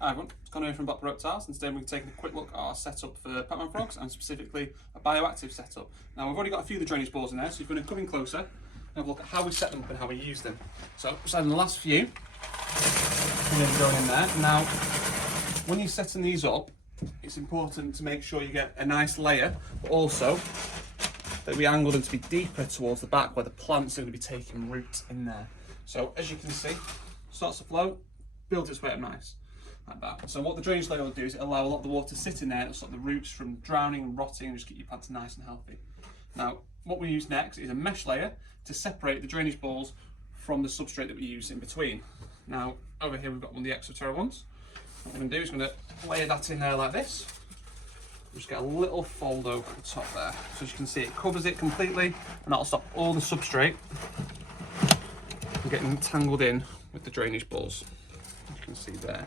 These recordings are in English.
Hi everyone, it's Connor from Reptiles, and today we're taking a quick look at our setup for pacman frogs, and specifically a bioactive setup. Now we've already got a few of the drainage balls in there, so if you're going to come in closer and have a look at how we set them up and how we use them. So just adding the last few, we're going to go in there. Now when you're setting these up, it's important to make sure you get a nice layer, but also that we angle them to be deeper towards the back where the plants are going to be taking root in there. So as you can see, starts to float, builds its way up nice, like that. So what the drainage layer will do is it'll allow a lot of the water to sit in there and stop the roots from drowning and rotting and just keep your plants nice and healthy. Now, what we use next is a mesh layer to separate the drainage balls from the substrate that we use in between. Now, over here we've got one of the Exoterra ones. What we're going to do is we're going to layer that in there like this. Just get a little fold over the top there. So as you can see, it covers it completely, and that'll stop all the substrate from getting tangled in with the drainage balls. You can see there.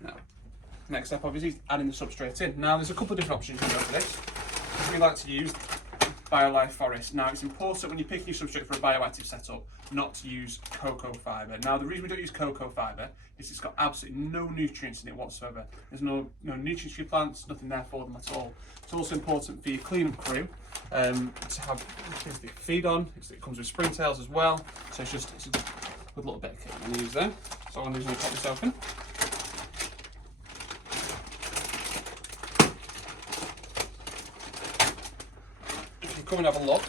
Now, next step obviously is adding the substrate in. Now there's a couple of different options you can go for this. We like to use BioLife Forest. Now it's important when you pick your substrate for a bioactive setup not to use cocoa fibre. Now the reason we don't use cocoa fibre is it's got absolutely no nutrients in it whatsoever. There's no nutrients for your plants, nothing there for them at all. It's also important for your cleanup crew to have things to feed on. It comes with springtails as well, so it's a good little bit of kit I'm going to use there. So I'm going to pop this open. If you come and have a look,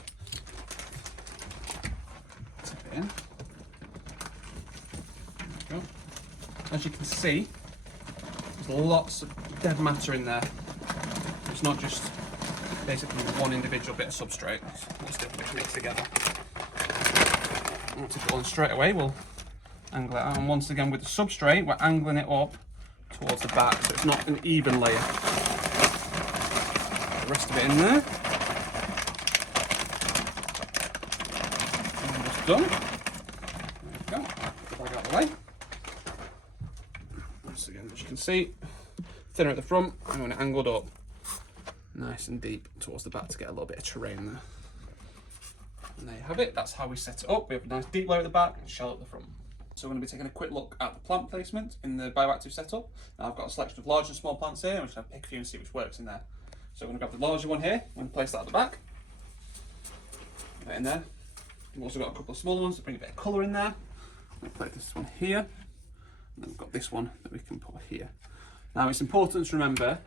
tip it in. There we go. As you can see, there's lots of dead matter in there. It's not just basically one individual bit of substrate. It's different bits mixed together. Once it's on straight away, we'll angle it out, and once again with the substrate, we're angling it up towards the back, so it's not an even layer. Put the rest of it in there. Almost done. There we go. Plug out the way. Once again, as you can see, thinner at the front, and when it angled up, nice and deep towards the back to get a little bit of terrain there. And there you have it. That's how we set it up. We have a nice deep layer at the back and shallow at the front. So we're going to be taking a quick look at the plant placement in the bioactive setup. Now I've got a selection of large and small plants here. I'm just going to pick a few and see which works in there. So I'm going to grab the larger one here. I'm going to place that at the back. Get it in there. We've also got a couple of smaller ones to bring a bit of colour in there. I'm going to place this one here. And then we've got this one that we can put here. Now it's important to remember,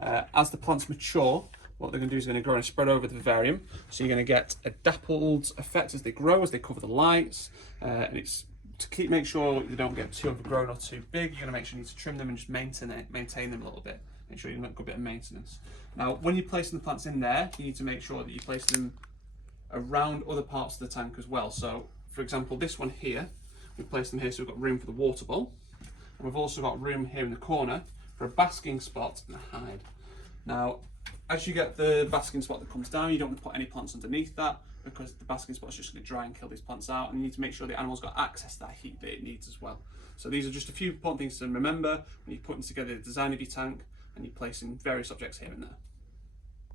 as the plants mature, what they're going to do is they're going to grow and spread over the vivarium. So you're going to get a dappled effect as they grow, as they cover the lights. And it's to make sure they don't get too overgrown or too big. You're going to make sure you need to trim them and just maintain them a little bit. Make sure you make a good bit of maintenance. Now, when you're placing the plants in there, you need to make sure that you place them around other parts of the tank as well. So, for example, this one here, we place them here so we've got room for the water bowl. And we've also got room here in the corner for a basking spot and a hide. Now, as you get the basking spot that comes down, you don't want to put any plants underneath that, because the basking spot is just going to dry and kill these plants out, and you need to make sure the animal's got access to that heat that it needs as well. So these are just a few important things to remember when you're putting together the design of your tank and you're placing various objects here and there.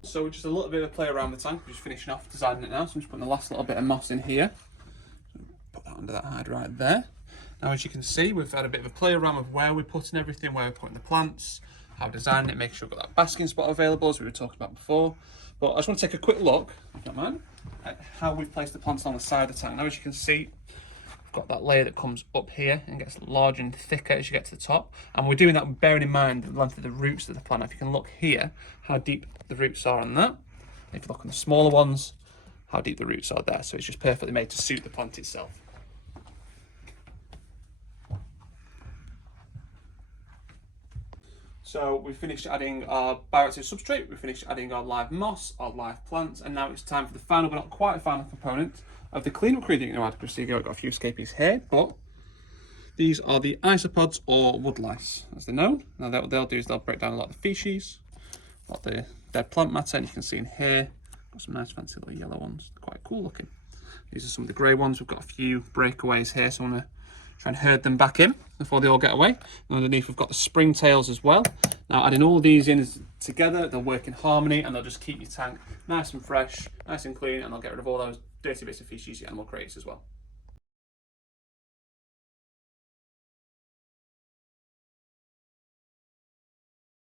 So just a little bit of play around the tank. We're just finishing off designing it now, so I'm just putting the last little bit of moss in here. Put that under that hide right there. Now as you can see, we've had a bit of a play around with where we're putting everything, where we're putting the plants, how we're designing it, make sure we've got that basking spot available as we were talking about before. But I just want to take a quick look, if you don't mind, at how we've placed the plants on the side of the tank. Now as you can see, we've got that layer that comes up here and gets larger and thicker as you get to the top. And we're doing that bearing in mind the length of the roots of the plant. If you can look here, how deep the roots are on that. If you look on the smaller ones, how deep the roots are there. So it's just perfectly made to suit the plant itself. So we finished adding our bioactive substrate, we finished adding our live moss, our live plants, and now it's time for the final, but not quite final component of the cleanup crew that you're going to add. Because I've got a few escapees here, but these are the isopods or woodlice, as they're known. Now what they'll do is they'll break down a lot of the feces, a lot of the dead plant matter, and you can see in here, got some nice fancy little yellow ones. They're quite cool looking. These are some of the grey ones. We've got a few breakaways here, so I want to try and herd them back in before they all get away. And underneath we've got the springtails as well. Now adding all these in together, they'll work in harmony and they'll just keep your tank nice and fresh, nice and clean, and they'll get rid of all those dirty bits of feces your animal creates as well.